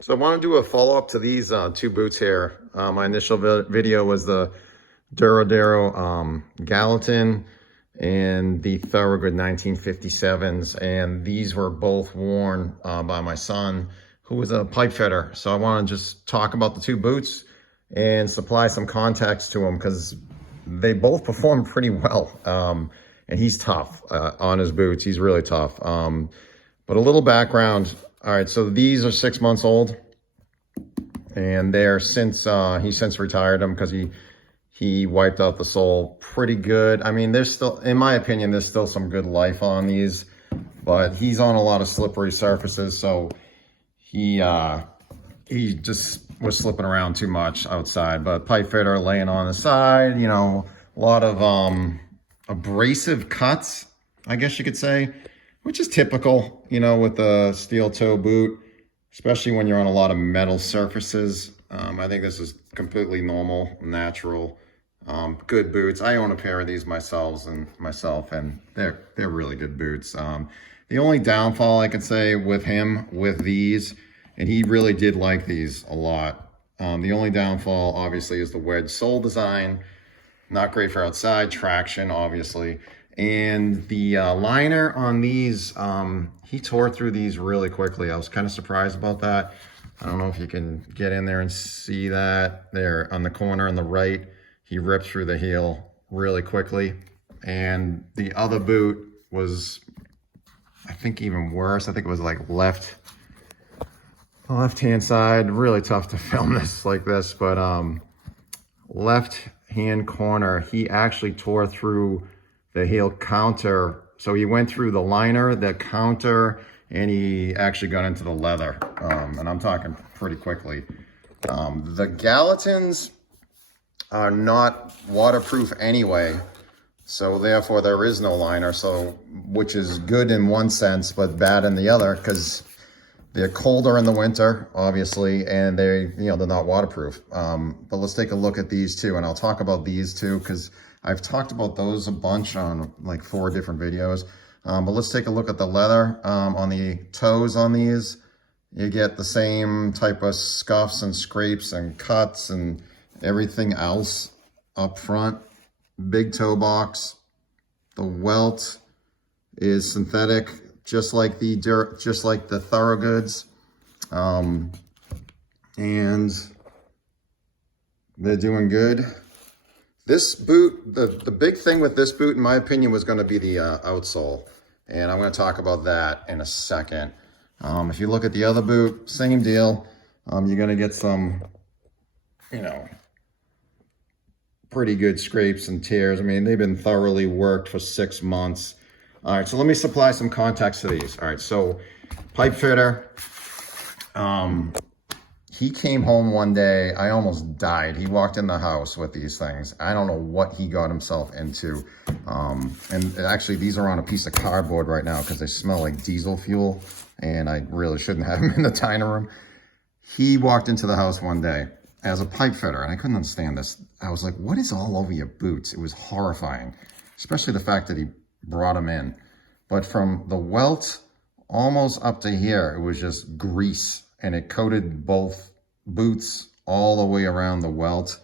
So I want to do a follow-up to these two boots here. My initial video was the Duradero Gallatin and the Thorogood 1957s, and these were both worn by my son, who was a pipe fitter. So I want to just talk about the two boots and supply some context to them because they both perform pretty well. And he's tough on his boots. He's really tough. But a little background. All right, so these are 6 months old, and they're since he since retired them because he wiped out the sole pretty good. I mean, there's still, in my opinion, there's still some good life on these, but he's on a lot of slippery surfaces, so he just was slipping around too much outside. But pipe fitter laying on the side, you know, a lot of abrasive cuts, I guess you could say, which is typical, you know, with the steel toe boot, especially when you're on a lot of metal surfaces. I think this is completely normal, natural, good boots. I own a pair of these myself, and they're really good boots. The only downfall I could say with him, with these, and he really did like these a lot. The only downfall, obviously, is the wedge sole design. Not great for outside, traction, obviously. And the liner on these, he tore through these really quickly. I was kind of surprised about that. I don't know if you can get in there and see that. There on the corner on the right, he ripped through the heel really quickly. And the other boot was, I think, even worse. I think it was like left-hand side. Really tough to film this like this, but left-hand corner, he actually tore through the heel counter. So he went through the liner, the counter, and he actually got into the leather. And I'm talking pretty quickly. The Gallatins are not waterproof anyway, so therefore there is no liner. So, which is good in one sense, but bad in the other, because they're colder in the winter, obviously, and they're not waterproof. But let's take a look at these two, and I'll talk about these two because I've talked about those a bunch on like 4 different videos. But let's take a look at the leather. On the toes on these, you get the same type of scuffs and scrapes and cuts and everything else up front. Big toe box. The welt is synthetic, just like the Thorogoods. And they're doing good. This boot, the big thing with this boot, in my opinion, was going to be the outsole. And I'm going to talk about that in a second. If you look at the other boot, same deal. You're going to get some, pretty good scrapes and tears. I mean, they've been thoroughly worked for 6 months. All right, so let me supply some context to these. All right, so pipe fitter. He came home one day, I almost died. He walked in the house with these things. I don't know what he got himself into. And actually, these are on a piece of cardboard right now because they smell like diesel fuel, and I really shouldn't have them in the dining room. He walked into the house one day as a pipe fitter, and I couldn't understand this. I was like, what is all over your boots? It was horrifying, especially the fact that he brought them in. But from the welt almost up to here, it was just grease. And it coated both boots all the way around the welt.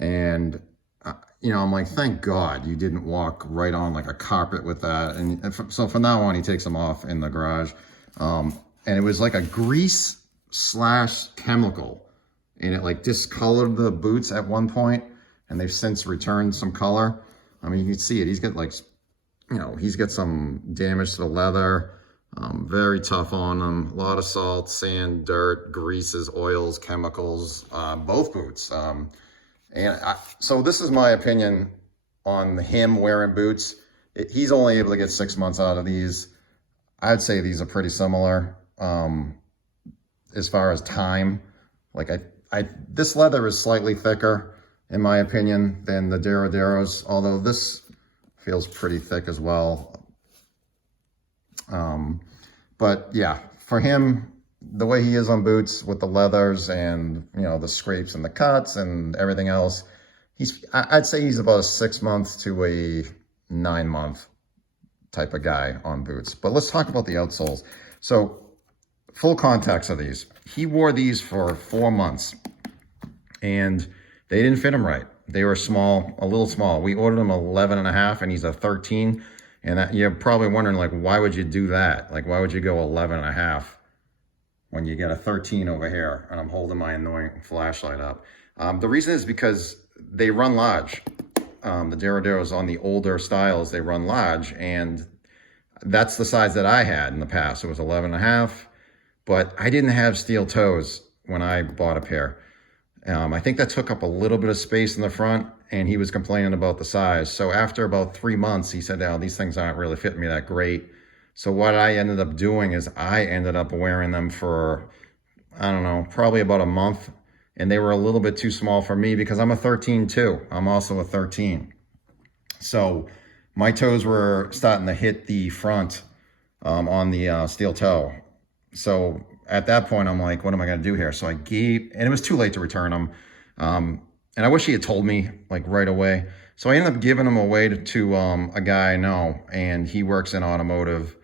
And, I'm like, thank God you didn't walk right on like a carpet with that. And so from now on, he takes them off in the garage. And it was like a grease / chemical. And it like discolored the boots at one point. And they've since returned some color. I mean, you can see it. He's got like, he's got some damage to the leather. Very tough on them. A lot of salt, sand, dirt, greases, oils, chemicals, both boots. So this is my opinion on him wearing boots. He's only able to get 6 months out of these. I'd say these are pretty similar as far as time. Like this leather is slightly thicker, in my opinion, than the Duraderos, although this feels pretty thick as well. But yeah, for him, the way he is on boots with the leathers and, the scrapes and the cuts and everything else, I'd say he's about a 6 month to a 9 month type of guy on boots. But let's talk about the outsoles. So full context of these. He wore these for 4 months and they didn't fit him right. They were small, a little small. We ordered him 11 and a half and he's a 13. And you're probably wondering, like, why would you do that? Like, why would you go 11 and a half when you get a 13 over here? And I'm holding my annoying flashlight up. The reason is because they run large. The Duraderos on the older styles, they run large. And that's the size that I had in the past. It was 11 and a half. But I didn't have steel toes when I bought a pair. I think that took up a little bit of space in the front, and he was complaining about the size. So after about 3 months, he said, oh, these things aren't really fitting me that great. So what I ended up doing is I ended up wearing them for, I don't know, probably about a month. And they were a little bit too small for me because I'm a 13 too. I'm also a 13. So my toes were starting to hit the front on the steel toe. So at that point, I'm like, what am I going to do here? So I gave, and it was too late to return them. And I wish he had told me like right away. So I ended up giving them away to a guy I know, and he works in automotive,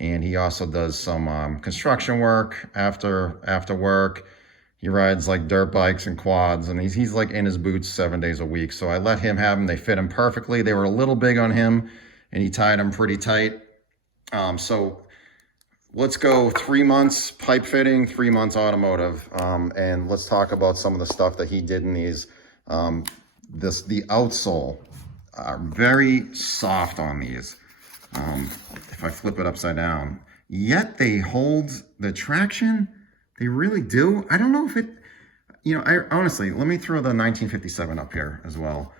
and he also does some construction work after work. He rides like dirt bikes and quads, and he's like in his boots 7 days a week. So I let him have them. They fit him perfectly. They were a little big on him, and he tied them pretty tight. So let's go 3 months pipe fitting, 3 months automotive, and let's talk about some of the stuff that he did in these. The outsole are very soft on these. If I flip it upside down, yet they hold the traction. They really do. I don't know if it, I honestly, let me throw the 1957 up here as well,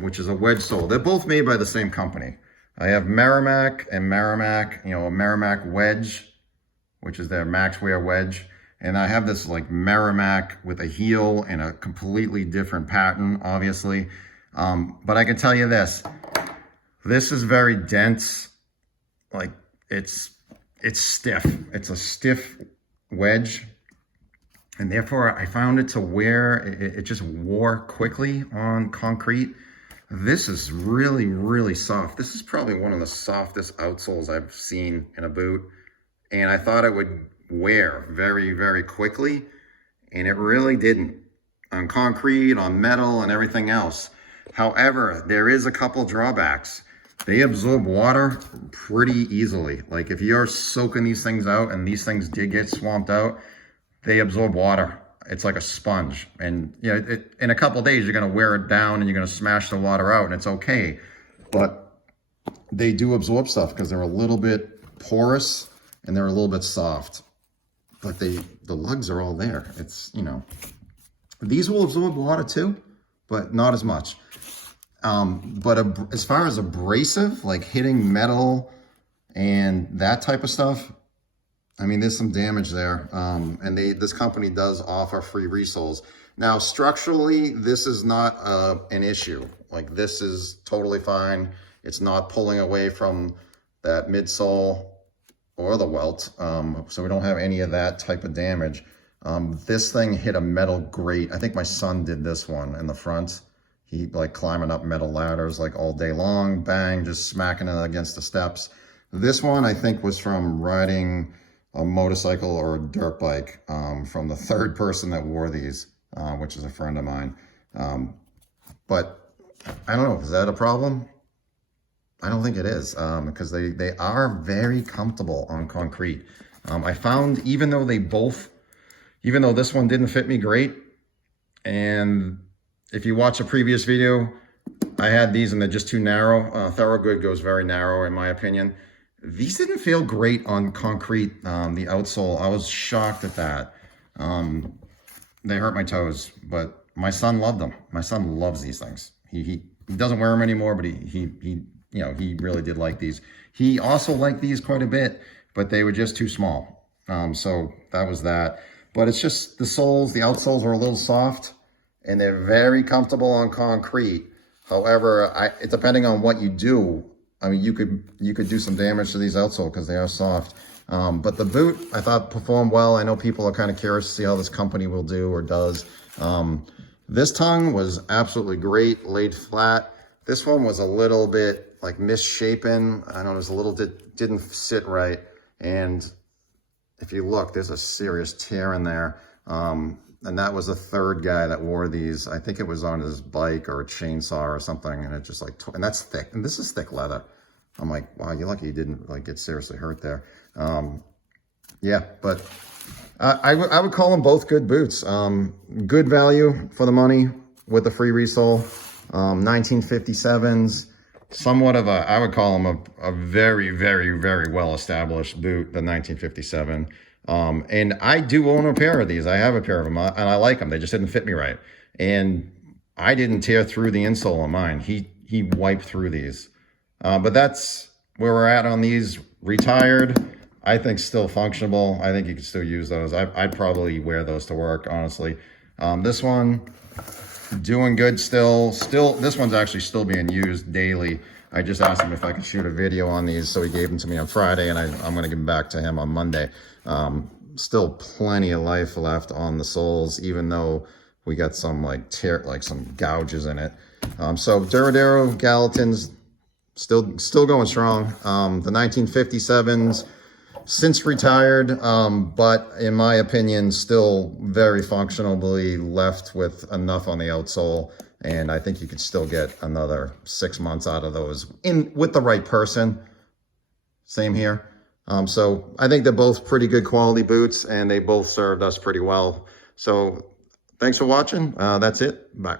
which is a wedge sole. They're both made by the same company. I have Merrimack and Merrimack, a Merrimack wedge, which is their Maxwear wedge. And I have this like Merrimack with a heel and a completely different pattern, obviously. But I can tell you this is very dense. Like it's stiff. It's a stiff wedge. And therefore I found it to wear, it just wore quickly on concrete. This is really, really soft. This is probably one of the softest outsoles I've seen in a boot. And I thought it would wear very, very quickly. And it really didn't on concrete, on metal, and everything else. However, there is a couple drawbacks. They absorb water pretty easily. Like if you're soaking these things out and these things did get swamped out, they absorb water. It's like a sponge. And in a couple of days, you're going to wear it down and you're going to smash the water out, and it's okay. But they do absorb stuff because they're a little bit porous and they're a little bit soft. But the lugs are all there. It's, these will absorb water too, but not as much. But as far as abrasive, like hitting metal and that type of stuff, I mean, there's some damage there. And this company does offer free resoles. Now, structurally, this is not an issue. Like this is totally fine. It's not pulling away from that midsole or the welt. So we don't have any of that type of damage. This thing hit a metal grate. I think my son did this one in the front. He like climbing up metal ladders like all day long, bang, just smacking it against the steps. This one I think was from riding a motorcycle or a dirt bike, from the third person that wore these, which is a friend of mine. But I don't know, is that a problem? I don't think it is, because they are very comfortable on concrete. I found even though this one didn't fit me great, and if you watch a previous video, I had these and they're just too narrow. Thorogood goes very narrow in my opinion. These didn't feel great on concrete, the outsole. I was shocked at that. They hurt my toes, but my son loved them. My son loves these things. He doesn't wear them anymore, but he really did like these. He also liked these quite a bit, but they were just too small. So that was that. But it's just the soles, the outsoles are a little soft, and they're very comfortable on concrete. However, depending on what you do, I mean, you could do some damage to these outsole because they are soft. But the boot, I thought, performed well. I know people are kind of curious to see how this company will do or does. This tongue was absolutely great, laid flat. This one was a little bit like misshapen. I know it was a little bit, didn't sit right. And if you look, there's a serious tear in there. And that was the third guy that wore these. I think it was on his bike or a chainsaw or something, and it just like, and that's thick, and this is thick leather. I'm like, wow, you're lucky you didn't like get seriously hurt there. Yeah, but I would call them both good boots. Good value for the money with the free resole. 1957s, somewhat of a, I would call them a very, very, very well-established boot, the 1957. And I do own a pair of these. I have a pair of them, and I like them. They just didn't fit me right. And I didn't tear through the insole on mine. He wiped through these. But that's where we're at on these. Retired, I think still functionable. I think you can still use those. I'd probably wear those to work, honestly. This one, doing good still. This one's actually still being used daily. I just asked him if I could shoot a video on these, so he gave them to me on Friday, and I'm going to give them back to him on Monday. Still plenty of life left on the soles, even though we got some like some gouges in it. So Duradero Gallatin's still going strong. The 1957s, since retired, but in my opinion, still very functionally left with enough on the outsole. And I think you could still get another 6 months out of those with the right person. Same here. So I think they're both pretty good quality boots, and they both served us pretty well. So thanks for watching. That's it. Bye.